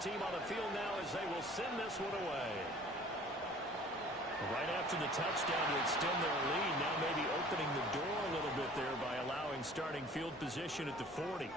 team on the field now as they will send this one away. Right after the touchdown to extend their lead, now maybe opening the door a little bit there by allowing starting field position at the 40.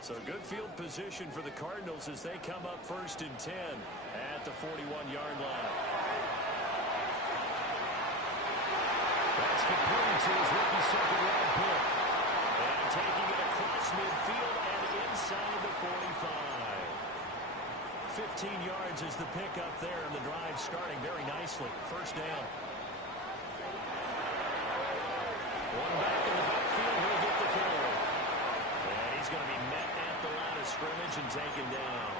So good field position for the Cardinals as they come up 1st and 10 at the 41-yard line. That's complete to his rookie second-round pick. And taking it across midfield and inside the 45. 15 yards is the pickup there, and the drive starting very nicely. First down. One back in the backfield, he'll get the carry. And he's going to be met at the line of scrimmage and taken down.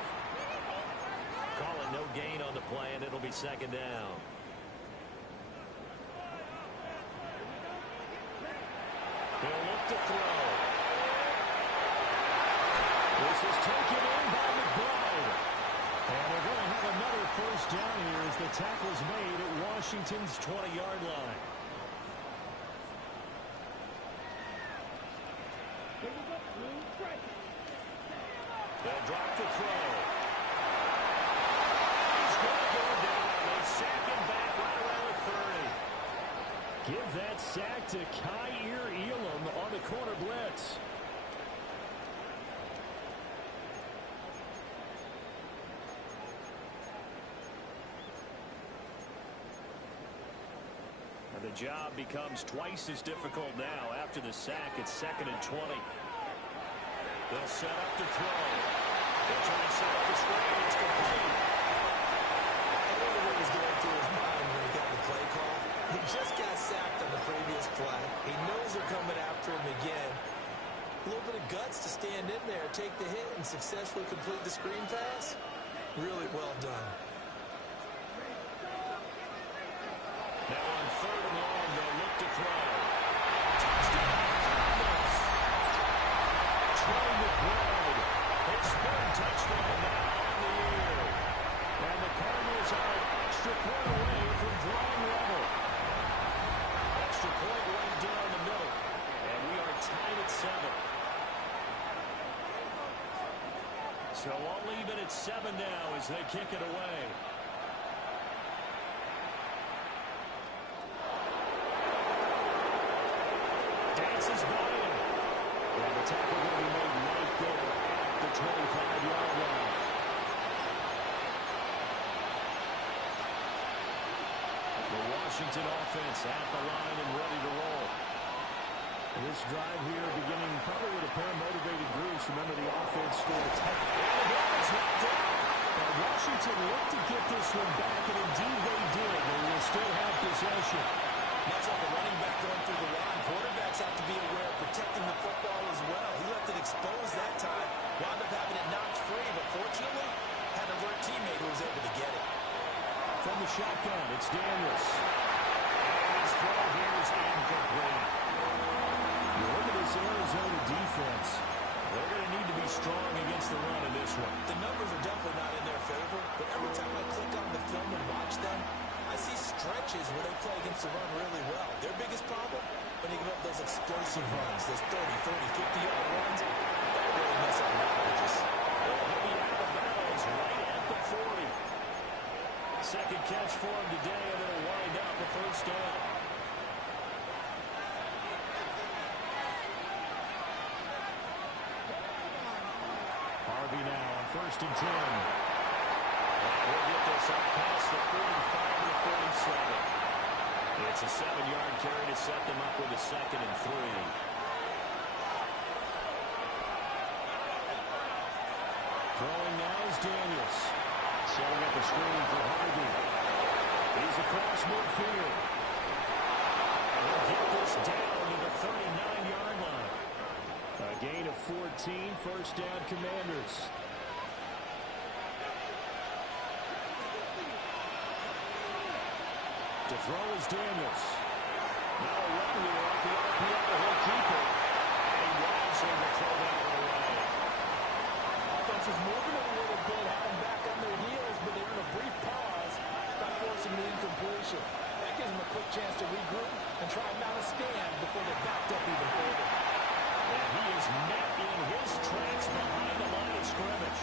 Calling no gain on the play, and it'll be second down. He'll look to throw. This is taken in by McBride. And they're going to have another first down here as the tackle's made at Washington's 20-yard line. They'll drop the throw. He's going to go down. They sack him back right around the 30. Give that sack to Kaiir Elam on the corner blitz. And the job becomes twice as difficult now after the sack. It's 2nd and 20. They'll set up to throw. They'll try to set up the screen. It's complete. I wonder what was going through his mind when he got the play call. He just got sacked on the previous play. He knows they're coming after him again. A little bit of guts to stand in there, take the hit, and successfully complete the screen pass. Really well done. Now on 3rd and long, they'll look to throw. Touchdown, Cardinals! Trey McBride, his 3rd touchdown now on the year. And the Cardinals are an extra point away from drawing level. Extra point right down the middle. And we are tied at 7. So I'll leave it at 7 now as they kick it away. Dances by him. And the tackle will be made right there at the 25-yard line. The Washington offense at the line and ready to roll. This drive here beginning probably with a pair of motivated groups. Remember, the offense scored a touchdown. And Washington looked to get this one back, and indeed they did. They will still have possession. Much like a running back going through the line, quarterbacks have to be aware of protecting the football as well. He left it exposed that time. Wound up having it knocked free, but fortunately, had an alert teammate who was able to get it. From the shotgun, it's Daniels. And his throw here is incomplete. You look at this Arizona defense. They're going to need to be strong against the run in this one. The numbers are definitely not in their favor, but every time I click on the film and watch them, I see stretches where they play against the run really well. Their biggest problem, when they give up those explosive runs, those 30, 40, 50-yard runs, that really mess up the averages. Well, he'll be out of bounds right at the 40. Second catch for him today, and it'll wind up a first down. Harvey now on 1st and 10. We'll get this up past the 45 to 47. It's a 7-yard carry to set them up with a 2nd and 3. Throwing now is Daniels. Setting up a screen for Harvey. He's across midfield. He'll get this down to the 39-yard line. A gain of 14, first down Commanders. To throw is Daniels. Now a run here off the RPO. He'll keep it. And he winds in the was moving it a little bit, had them back on their heels, but they earned a brief pause by forcing the incompletion. That gives them a quick chance to regroup and try and mount a stand before they're backed up even further. And he is met in his tracks behind the line of scrimmage.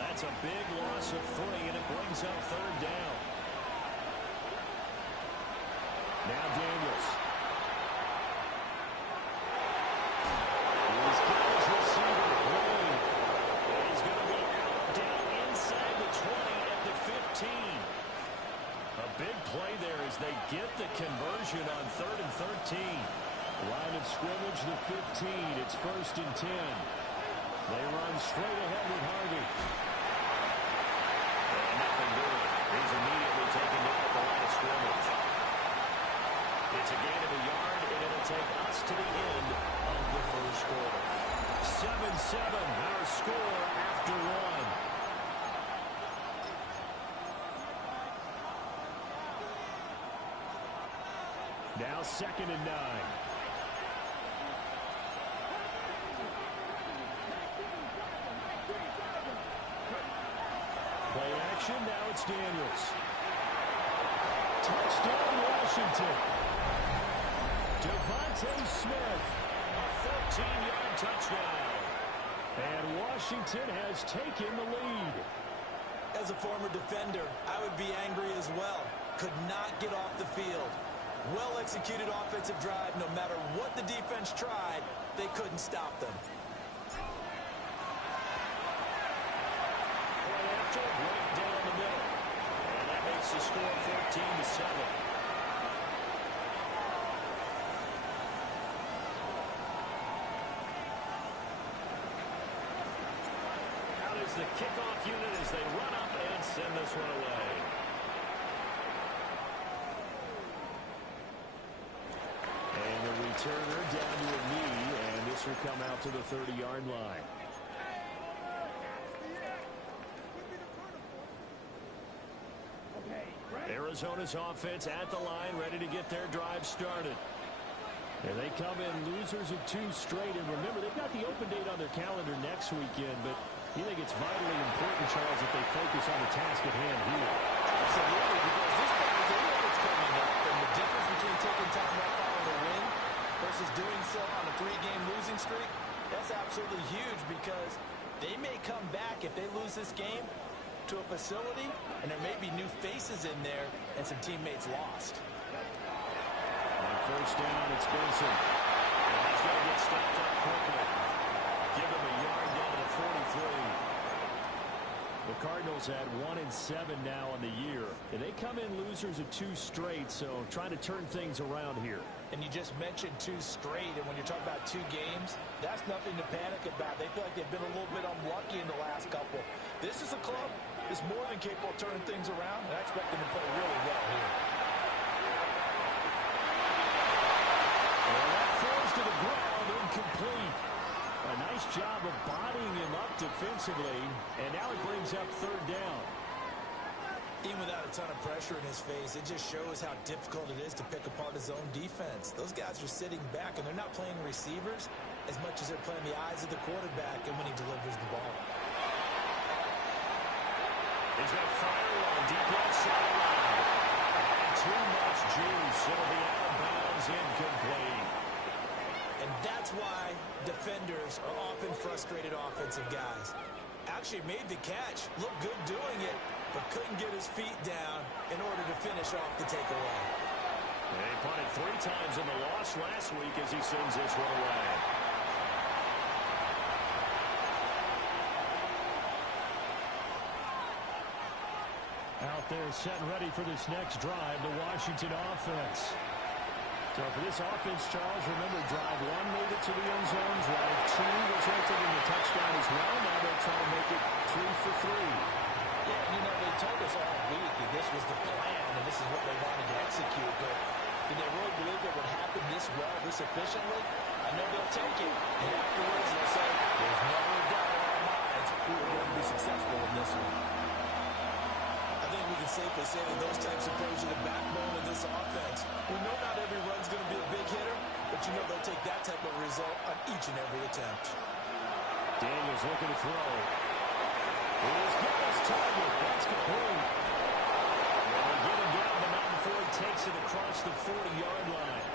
That's a big loss of 3, and it brings up third down. Now Daniels. He's got his receiver, Green. And he's going to be out down inside the 20 at the 15. A big play there as they get the conversion on 3rd and 13. Line of scrimmage, the 15. It's 1st and 10. They run straight ahead with Harvey. And nothing doing. He's immediately taken down at the line of scrimmage. It's a gain of a yard, and it'll take us to the end of the first quarter. 7-7, our score after 1. Now 2nd and 9. Play action, now it's Daniels. Touchdown, Washington. Devontae Smith, a 14-yard touchdown. And Washington has taken the lead. As a former defender, I would be angry as well. Could not get off the field. Well-executed offensive drive. No matter what the defense tried, they couldn't stop them. Play after, right down the middle. And that makes the score 14-7. Out is the kickoff unit as they run up and send this one away. And the returner down to a knee, and this will come out to the 30-yard line. Arizona's offense at the line, ready to get their drive started. And they come in losers of 2 straight. And remember, they've got the open date on their calendar next weekend, but you think it's vitally important, Charles, that they focus on the task at hand here. Absolutely, because this game is what's coming up, and the difference between taking time off following a win versus doing so on a 3-game losing streak, that's absolutely huge because they may come back if they lose this game to a facility, and there may be new faces in there and some teammates lost. On 1st down, it's Benson. And he's going to get stopped up quickly. Give him a yard down to the 43. The Cardinals had 1-7 now on the year. And they come in losers of 2 straight, so trying to turn things around here. And you just mentioned 2 straight, and when you're talking about 2 games, that's nothing to panic about. They feel like they've been a little bit unlucky in the last couple. This is a club that's more than capable of turning things around, and I expect them to play really well here. Well, that falls to the ground, incomplete. A nice job of bodying him up defensively, and now it brings up 3rd down. Even without a ton of pressure in his face, it just shows how difficult it is to pick apart his own defense. Those guys are sitting back, and they're not playing receivers as much as they're playing the eyes of the quarterback and when he delivers the ball. He's going to fire one deep left sideline. And too much juice. It'll be out of bounds, incomplete. And that's why defenders are often frustrated offensive guys. Actually made the catch, looked good doing it, but couldn't get his feet down in order to finish off the takeaway. And he punted 3 times in the loss last week as he sends this one away. Out there set ready for this next drive, the Washington offense. So for this offense, Charles, remember drive 1 made it to the end zone. Drive 2 resulted in the touchdown as well. Now they're trying to make it 3 for 3. Yeah, you know, they told us all week that this was the plan and this is what they wanted to execute, but did they really believe it would happen this well, this efficiently? I know they'll take it, and afterwards they'll say, there's never a doubt in our minds we were going to be successful in this one. I think we can safely say that those types of plays are the backbone of this offense. We know not every run's going to be a big hitter, but you know they'll take that type of result on each and every attempt. Daniels looking to throw. He's got his target. That's complete. And they get him down, but not before he takes it across the 40-yard line.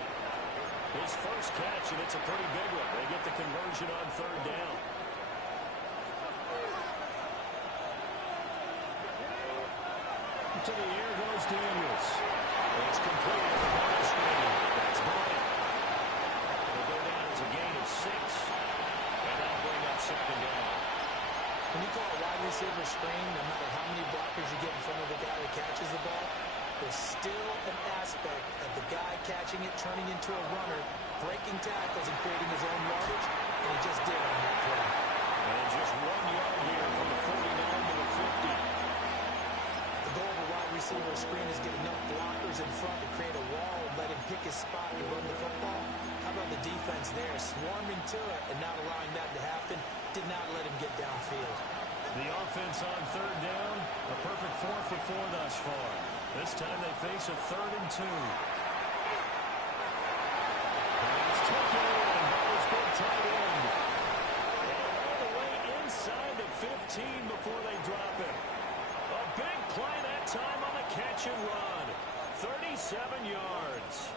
His first catch, and it's a pretty big one. They get the conversion on third down. To the air goes Daniels. It's complete at the ball screen. That's Bryant. It'll go down as a gain of 6. And that'll bring up second down. When you call a wide receiver screen, no matter how many blockers you get in front of the guy that catches the ball, there's still an aspect of the guy catching it, turning into a runner, breaking tackles and creating his own yardage, and he just did on that play. And just 1 yard here from the 49 to the 50. The goal of a wide receiver screen is get enough blockers in front to create a wall and let him pick his spot and run the football. How about the defense there, swarming to it and not allowing that to happen? Did not let him get downfield. The offense on third down, a perfect 4 for 4 thus far. This time they face a 3rd and 2. And it's taken in by his big tight end. And all the way inside the 15 before they drop it. A big play that time on the catch and run. 37 yards.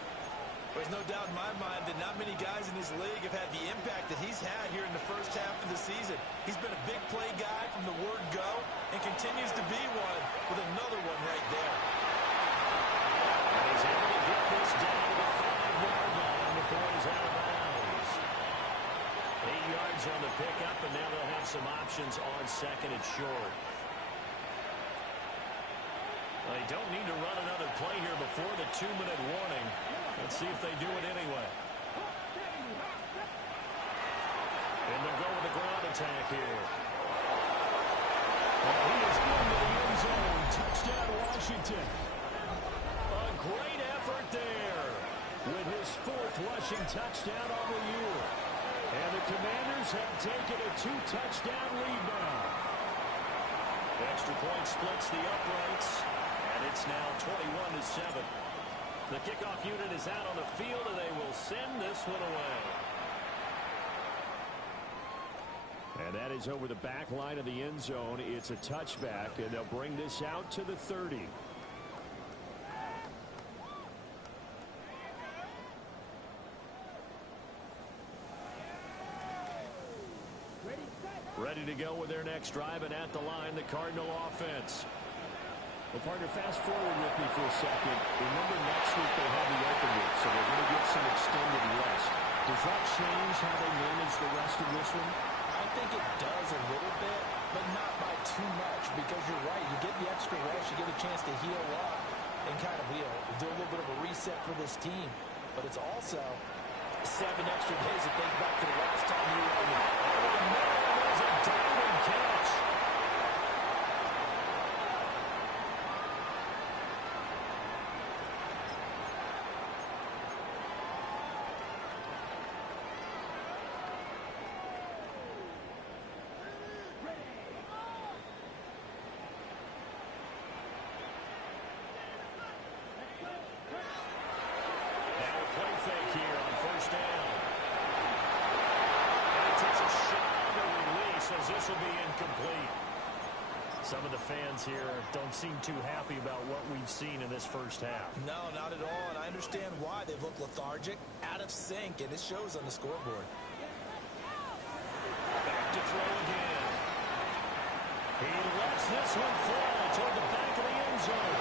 There's no doubt in my mind that not many guys in this league have had the impact that he's had here in the first half of the season. He's been a big play guy from the word go and continues to be one with another one right there. And he's able to get this down to the 5-yard line before he's out of bounds. 8 yards on the pickup, and now they'll have some options on second and short. They don't need to run another play here before the 2-minute warning. Let's see if they do it anyway. And they'll go with the ground attack here. And he is into the end zone. Touchdown, Washington. A great effort there with his 4th rushing touchdown on the year. And the Commanders have taken a 2-touchdown lead now. Extra point splits the uprights. And it's now 21-7. The kickoff unit is out on the field, and they will send this one away. And that is over the back line of the end zone. It's a touchback, and they'll bring this out to the 30. Ready to go with their next drive, and at the line, the Cardinal offense. Well, partner, fast forward with me for a second. Remember, next week they have the open week, so they're going to get some extended rest. Does that change how they manage the rest of this one? I think it does a little bit, but not by too much, because you're right. You get the extra rest, you get a chance to heal up and kind of, do a little bit of a reset for this team. But it's also 7 extra days to think back to the last time you were on the field. Oh, no, there's a diving catch. This will be incomplete. Some of the fans here don't seem too happy about what we've seen in this first half. No, not at all, and I understand why. They've looked lethargic, out of sync, and it shows on the scoreboard. Back to throw again. He lets this one fly toward the back of the end zone.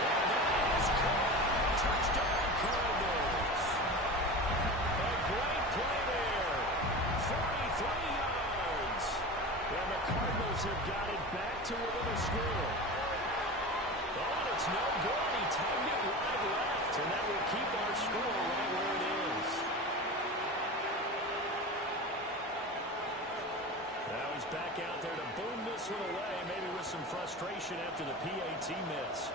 And that is caught. Touchdown, Cardinals. A great play there. 43 yards. And the Cardinals have got it back to within a score. Oh, and it's no good. He timed it wide left, and that will keep our score right where it is. Now he's back out there to boom this one away, maybe with some frustration after the PAT miss.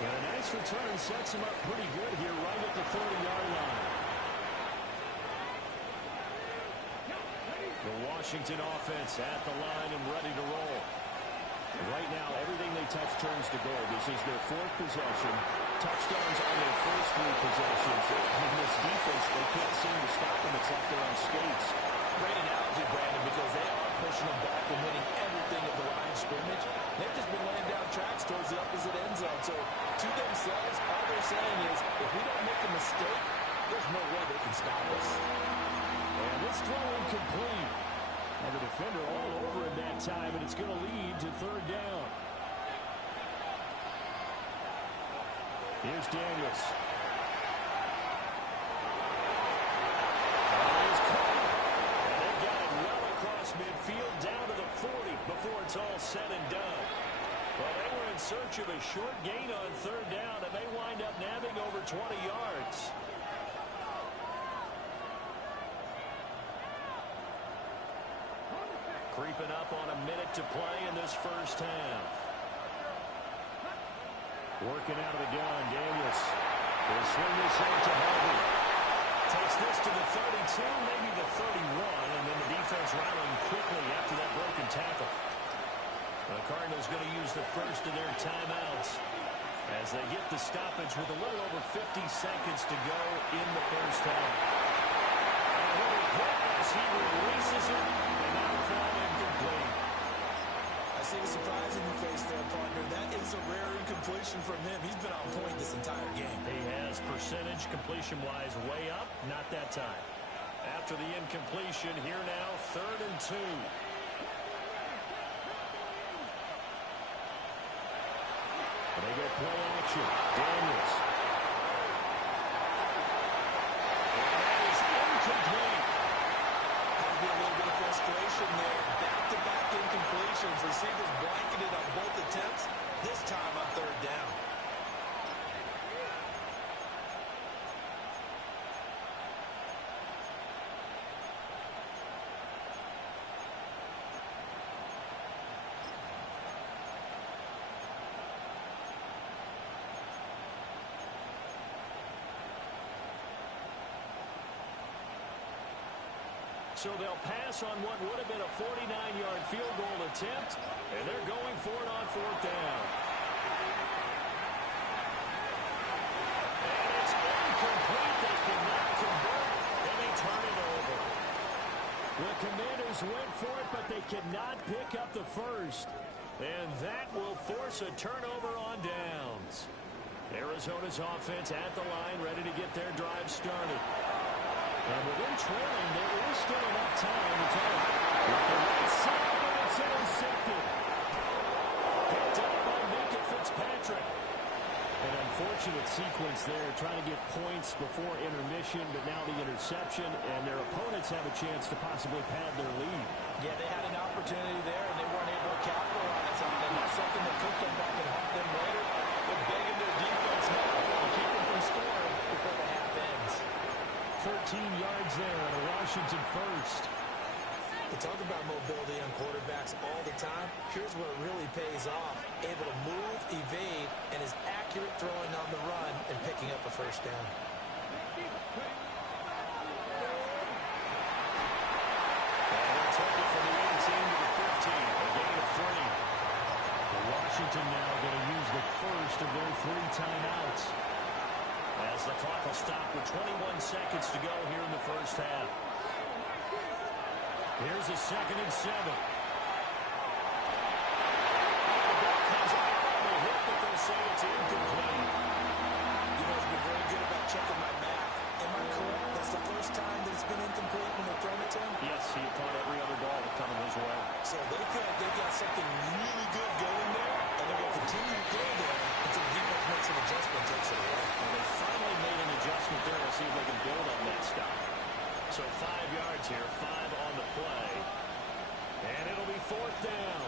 And a nice return sets him up pretty good here right at the 30-yard line. The Washington offense at the line and ready to roll. Right now, everything they touch turns to gold. This is their 4th possession. Touchdowns on their first 3 possessions. it. I mean, this defense, they can't seem to stop them. It's like they're on skates. Great analogy, Brandon, because they are pushing them back and winning everything at the line of scrimmage. They've just been laying down tracks towards the opposite end zone. So to themselves, all they're saying is, if we don't make a mistake, there's no way they can stop us. And this throw incomplete. And the defender all over it that time, and it's going to lead to third down. Here's Daniels. And they've got it well across midfield down to the 40 before it's all said and done. Well, they were in search of a short gain on third down, and they wind up nabbing over 20 yards. Creeping up on a minute to play in this first half. Working out of the gun, Daniels. He'll swing this out to Harvey. Takes this to the 32, maybe the 31, and then the defense rallying quickly after that broken tackle. The Cardinals going to use the first of their timeouts as they get the stoppage with a little over 50 seconds to go in the first half. And a little hit as he releases it, and that'll fall incomplete. I see the surprise in your face there, partner. That is a rare incompletion from him. He's been on point this entire game. He has percentage completion-wise way up, not that time. After the incompletion, here now, 3rd and 2. They go play action. Daniels. And that is incomplete. Has been a little bit of frustration there. Back-to-back incompletions. Receivers blanketed on both attempts. This time on 3rd down. So they'll pass on what would have been a 49-yard field goal attempt, and they're going for it on 4th down. And it's incomplete. They cannot convert, and they turn it over. The Commanders went for it, but they cannot pick up the first. And that will force a turnover on downs. Arizona's offense at the line, ready to get their drive started. And with them trailing, there is still enough time to tell it. With the right side, and it's intercepted. Picked up by Minkah Fitzpatrick. An unfortunate sequence there, trying to get points before intermission, but now the interception, and their opponents have a chance to possibly pad their lead. Yeah, they had an opportunity there, and they weren't able to capitalize on it. That's something that could come back and haunt them later. They're begging their defense now to keep them from scoring before the half ends. 13 yards there at a Washington first. We talk about mobility on quarterbacks all the time. Here's where it really pays off. Able to move, evade, and is accurate throwing on the run and picking up a first down. And they'll take it from the 18 to the 15. A gain of 3. Washington now going to use the first of their 3 timeouts. As the clock will stop with 21 seconds to go here in the first half. Here's a 2nd and 7. The ball comes out on the hit, but they'll say it's incomplete. You know, he's been very good about checking my math. Am I correct? That's the first time that it's been incomplete when they're throwing it to him? Yes, he caught every other ball that coming his way. So they feel like they've got something really good going there, and they're going to continue to go there until the defense makes an adjustment and takes it away. And they finally made an adjustment there to see if they can build on that stop. So 5 yards here, 5 on the play. And it'll be 4th down.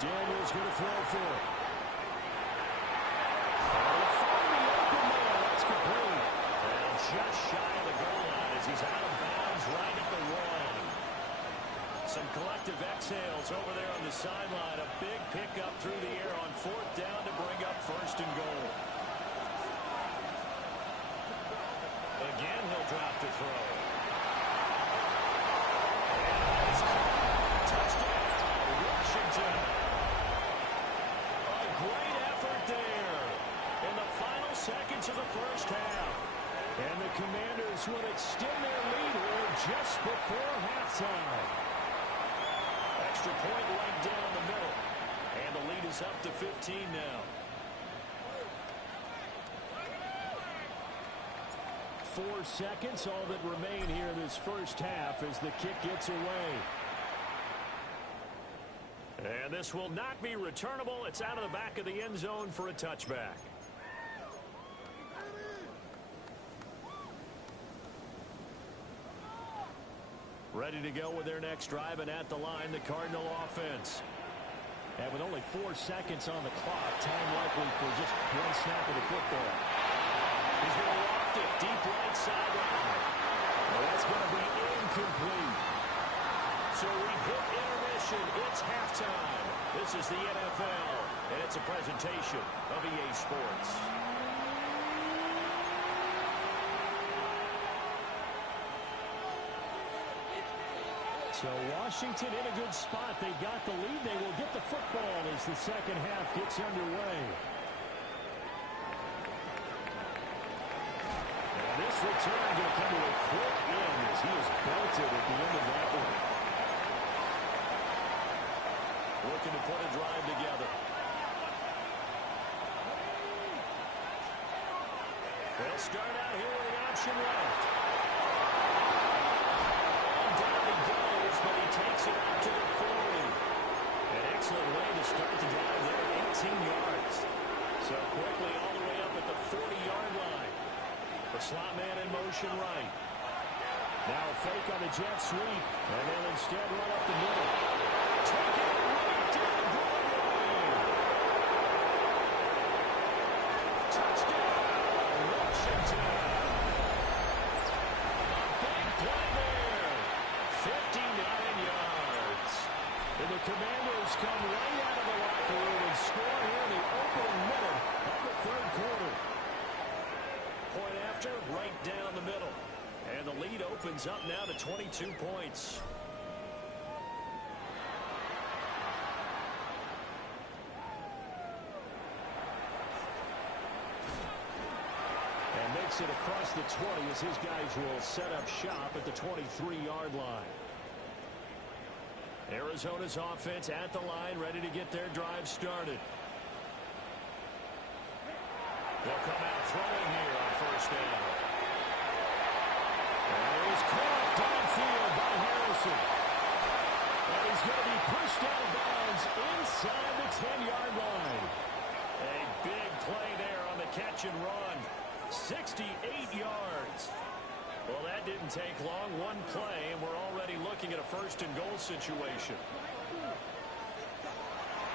Daniels going to throw for it. That's complete. And just shy of the goal line as he's out of bounds right at the 1. Some collective exhales over there on the sideline. A big pickup through the air on 4th down to bring up 1st and goal. He'll drop to throw. And it's caught. Touchdown, Washington. A great effort there in the final seconds of the first half. And the Commanders would extend their lead here just before halftime. Extra point right down the middle. And the lead is up to 15 now. 4 seconds, all that remain here in this first half as the kick gets away. And this will not be returnable. It's out of the back of the end zone for a touchback. Ready to go with their next drive, and at the line, the Cardinal offense. And with only 4 seconds on the clock, time likely for just one snap of the football. He's going to loft it deep right sideline. Well, that's going to be incomplete. So we've hit intermission. It's halftime. This is the NFL, and it's a presentation of EA Sports. So Washington in a good spot. They got the lead. They will get the football as the second half gets underway. And this return going to come to a quick end as he is belted at the end of that one. Looking to put a drive together. They'll start out here with an option left. But he takes it out to the 40. An excellent way to start the drive there, 18 yards. So quickly all the way up at the 40-yard line. The slot man in motion right. Now a fake on the jet sweep, and they'll instead run up the middle. Take it right down Broadway. Touchdown, Washington. Big play there. 59 yards. And the Commanders come right out of the locker room and score here in the opening minute of the third quarter. Point after, right down the middle. And the lead opens up now to 22 points. And makes it across the 20 as his guys will set up shop at the 23-yard line. Arizona's offense at the line, ready to get their drive started. They'll come out throwing here on first down. And he's caught downfield by Harrison. And he's going to be pushed out of bounds inside the 10-yard line. A big play there on the catch and run. 68 yards. Well, that didn't take long. One play, and we're already looking at a first-and-goal situation.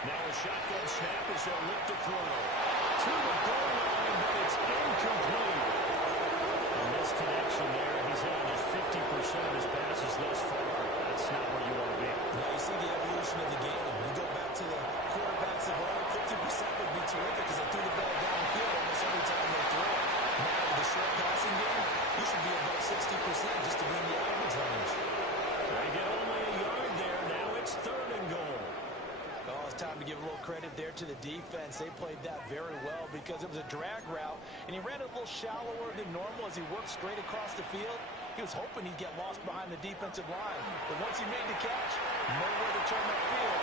Now a shotgun snap as they'll look to throw. To the goal line, but it's incomplete. A misconnection there. He's hitting just 50% of his passes thus far. That's not where you want to be. Now you see the evolution of the game. You go back to the quarterbacks of old, 50% would be terrific because they threw the ball downfield almost every time they throw it. Now with the short passing game, you should be above 60% just to be in the average range. They get only a yard there. Now it's third and goal. Oh, it's time to give a little credit there to the defense. They played that very well because it was a drag route, and he ran it a little shallower than normal as he worked straight across the field. He was hoping he'd get lost behind the defensive line. But once he made the catch, nowhere to turn that field.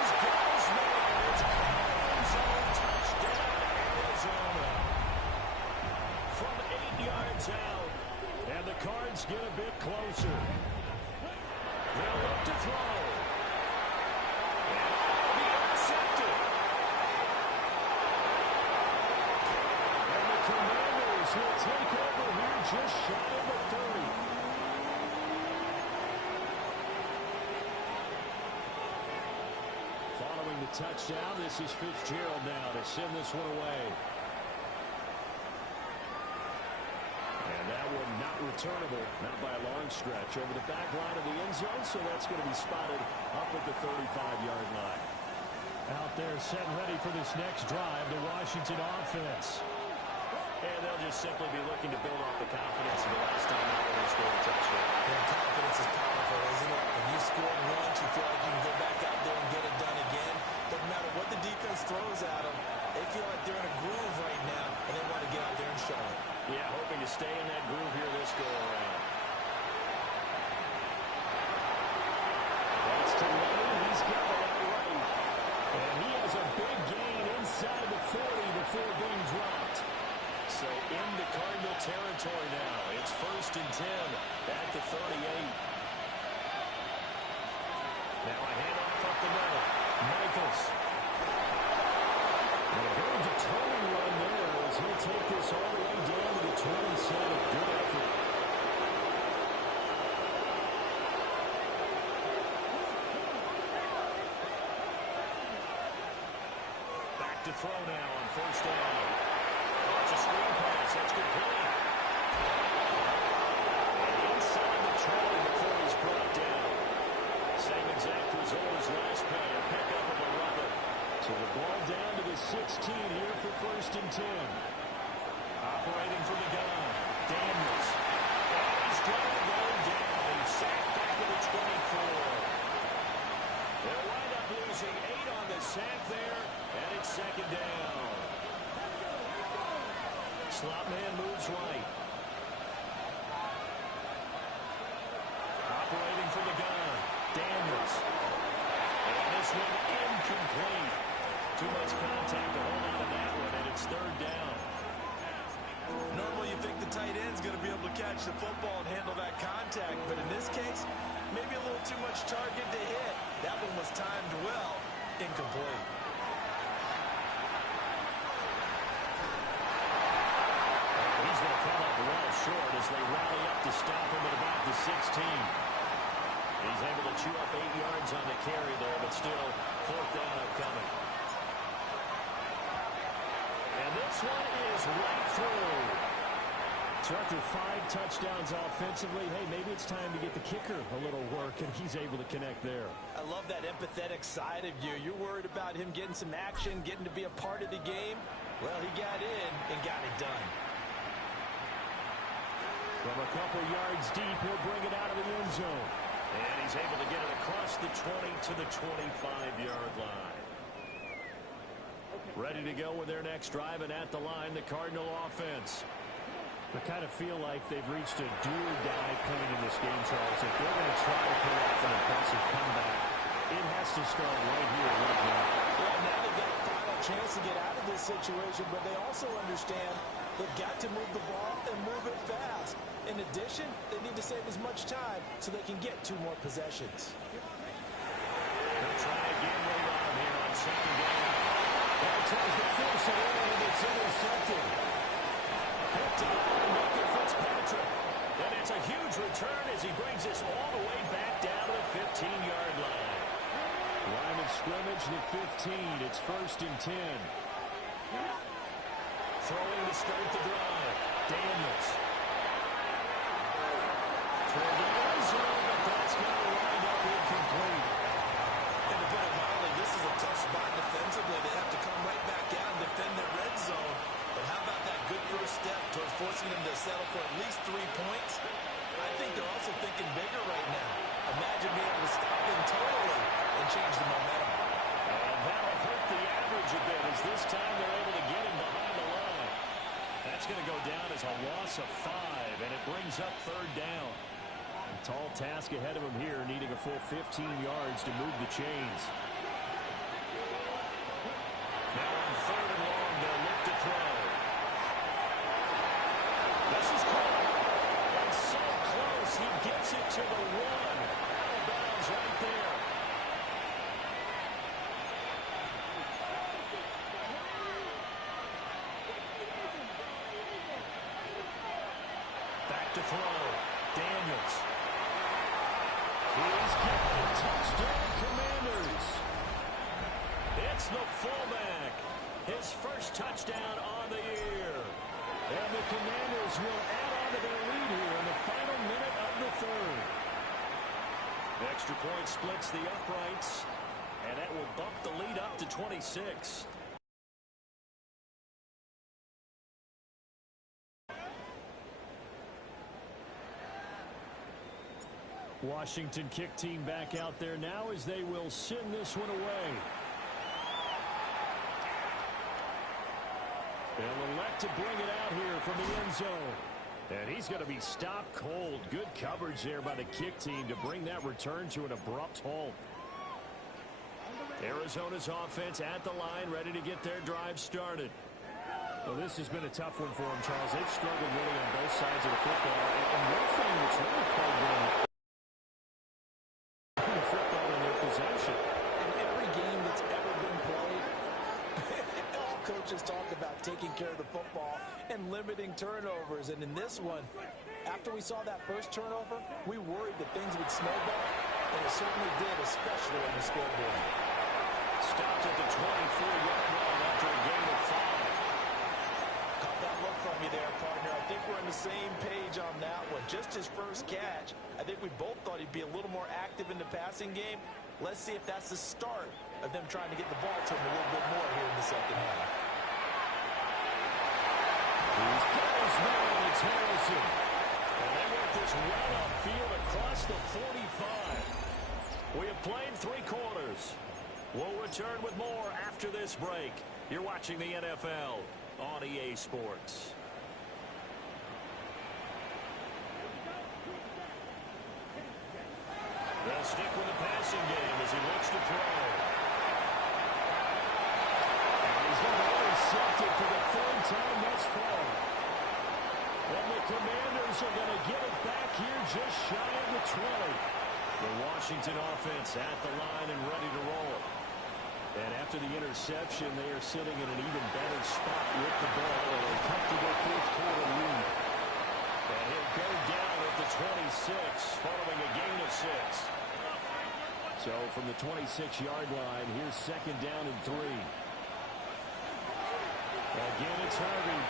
He's goes there. It's a end zone touchdown, Arizona. From 8 yards out, and the Cards get a bit closer. They'll look to throw. Will take over here just shy of the 30. Following the touchdown, this is Fitzgerald now to send this one away. And that one not returnable, not by a long stretch, over the back line of the end zone, so that's going to be spotted up at the 35-yard line. Out there set ready for this next drive, the Washington offense. And they'll just simply be looking to build off the confidence of the last time they scored a touchdown. And confidence is powerful, isn't it? When you scored once, you feel like you can go back out there and get it done again. Doesn't matter what the defense throws at them. They feel like they're in a groove right now, and they want to get out there and show it. Yeah, hoping to stay in that groove here this go-around. That's to Lenny. He's got it outright. And he has a big gain inside the 40 before being dropped. So into Cardinal territory now. It's 1st and 10 at the 38. Now a handoff up the middle. Michaels. And a very determined run there as he'll take this all the way down to the 27. Good effort. Back to throw now on 1st down. Oh, it's a screen pass. That's complete. And inside the 20 before he's brought down. Same exact result as last play. A pickup of 11. So the ball down to the 16 here for 1st and 10. Operating from the gun. Daniels. And he's trying to go down. He's sacked back to the 24. They'll wind up losing 8 on the sack there. And it's 2nd down. Slot man moves right. Operating from the gun. Daniels. And this one incomplete. Too much contact to hold on to that one, and it's 3rd down. Normally you think the tight end's going to be able to catch the football and handle that contact, but in this case, maybe a little too much target to hit. That one was timed well. Incomplete. He's going to come up well short as they rally up to stop him at about the 16. He's able to chew up 8 yards on the carry there, but still 4th down upcoming. And this one is right through. So after 5 touchdowns offensively, hey, maybe it's time to get the kicker a little work, and he's able to connect there. I love that empathetic side of you. You're worried about him getting some action, getting to be a part of the game. Well, he got in and got it done. From a couple yards deep, he'll bring it out of the end zone. And he's able to get it across the 20 to the 25-yard line. Ready to go with their next drive, and at the line, the Cardinal offense. I kind of feel like they've reached a do-or-die point in this game, Charles. If they're going to try to pull off an impressive comeback, it has to start right here, right now. Well, now they've got a final chance to get out of this situation, but they also understand they've got to move the ball and move it fast. In addition, they need to save as much time so they can get 2 more possessions. They'll try again later on here on 2nd down. That tries to force it in, and it's intercepted. Picked up by Minkah Fitzpatrick. And it's a huge return as he brings this all the way back down to the 15-yard line. Line of scrimmage, the 15. It's 1st and 10. Throwing to start the drive. Daniels. Toward the end zone, but that's going to wind up incomplete. And to put it mildly, this is a tough spot defensively. They have to come right back out and defend their red zone. But how about that good first step towards forcing them to settle for at least 3 points? I think they're also thinking bigger right now. Imagine being able to stop them totally and change the momentum. And that'll hurt the average a bit as this time they're able to get him behind the line. That's going to go down as a loss of 5, and it brings up 3rd down. A tall task ahead of him here, needing a full 15 yards to move the chains. Now on 3rd and long, they'll look to throw. This is caught. And so close, he gets it to the 1. Out of bounds right there. Back to throw. Daniels. He's got a touchdown, Commanders. It's the fullback. His first touchdown on the year. And the Commanders will add on to their lead here in the final minute of the 3rd. Extra point splits the uprights, and that will bump the lead up to 26. Washington kick team back out there now as they will send this one away. They'll elect to bring it out here from the end zone. And he's going to be stopped cold. Good coverage there by the kick team to bring that return to an abrupt halt. Arizona's offense at the line, ready to get their drive started. Well, this has been a tough one for them, Charles. They've struggled really on both sides of the football. And one thing that's really plagued them, the football in their possession. In every game that's ever been played, all coaches talk about taking care of the football and limiting turnovers. And in this one, after we saw that first turnover, we worried that things would snowball, and it certainly did, especially on the scoreboard. Stopped at the 24-yard line after a gain of 5. Caught that look from you there, partner. I think we're on the same page on that one. Just his first catch, I think we both thought he'd be a little more active in the passing game. Let's see if that's the start of them trying to get the ball to him a little bit more here in the second half. He's got his man. It's Harrison. And they work this right upfield across the 45. We have played 3 quarters. We'll return with more after this break. You're watching the NFL on EA Sports. They'll stick with the passing game as he looks to throw. And he's going to intercept it for the 3rd time thus far. And the Commanders are going to get it back here just shy of the 20. The Washington offense at the line and ready to roll. And after the interception, they are sitting in an even better spot with the ball in a comfortable 4th quarter lead. And he'll go down at the 26 following a gain of 6. So from the 26-yard line, here's 2nd down and 3. Again, it's Harvey.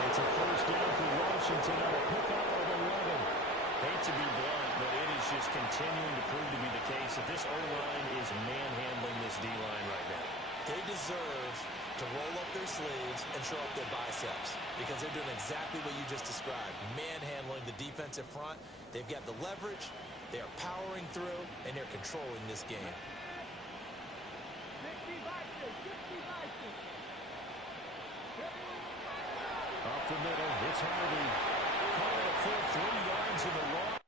It's a 1st down for Washington on a pickup of 11. Hate to be blunt, but it is just continuing to prove to be the case that this O-line is manhandling this D-line right now. They deserve to roll up their sleeves and show up their biceps because they're doing exactly what you just described, manhandling the defensive front. They've got the leverage, they are powering through, and they're controlling this game. Up the middle, it's Harvey. Call it a full 3 yards in the run.